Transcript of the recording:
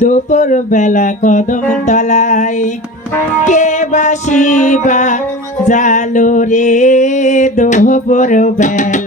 দুপুর বেলা কদম তলায় কে বাসিবা জালো রে দুপুর বেলা?